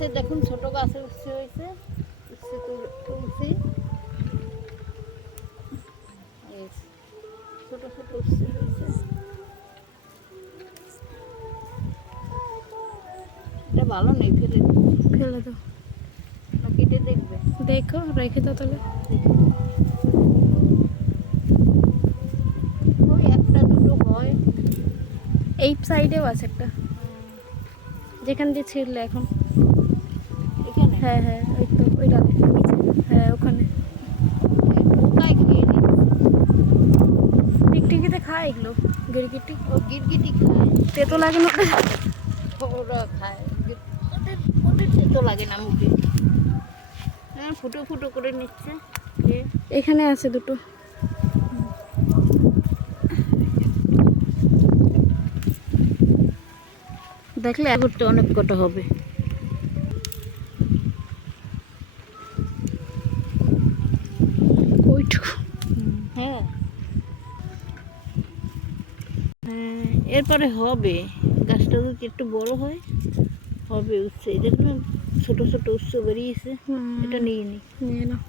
গাছে দেখুন, ছোট গাছে উচ্ছে হয়েছে, উচ্ছে তুলছি, ছোট ছোট উচ্ছে হয়েছে। এটা ভালো নেই, ফেলে ফেলে দাও, কেটে দেখবে। দেখো রেখে দাও তাহলে। ওই একটা দুটো হয়। এই সাইডেও আছে একটা, যেখান দিয়ে ছিঁড়লে এখন। এখানে হ্যাঁ হ্যাঁ, ওই তো ওই ডালে নিচে, হ্যাঁ ওখানে। পোকায় খেয়ে নিচ্ছে। টিকটিকিতে খায় এগুলো, গিরগিটি। ও গিরগিটি খায়, তেতো লাগে না? ওরা খায়। ওদের ওদের তেতো লাগে না মুখে। হ্যাঁ, ফুটো ফুটো করে নিচ্ছে খেয়ে। এখানে আছে দুটো। দেখলে এগোরটা অনেক কটা হবে। ওইটুকু। হ্যাঁ হ্যাঁ, এরপরে হবে, গাছটা যদি একটু বড় হয় হবে উচ্ছে। দেখুন ছোট ছোট উচ্ছে বেরিয়েছে, এটা নিয়ে নিই। নিয়ে নাও।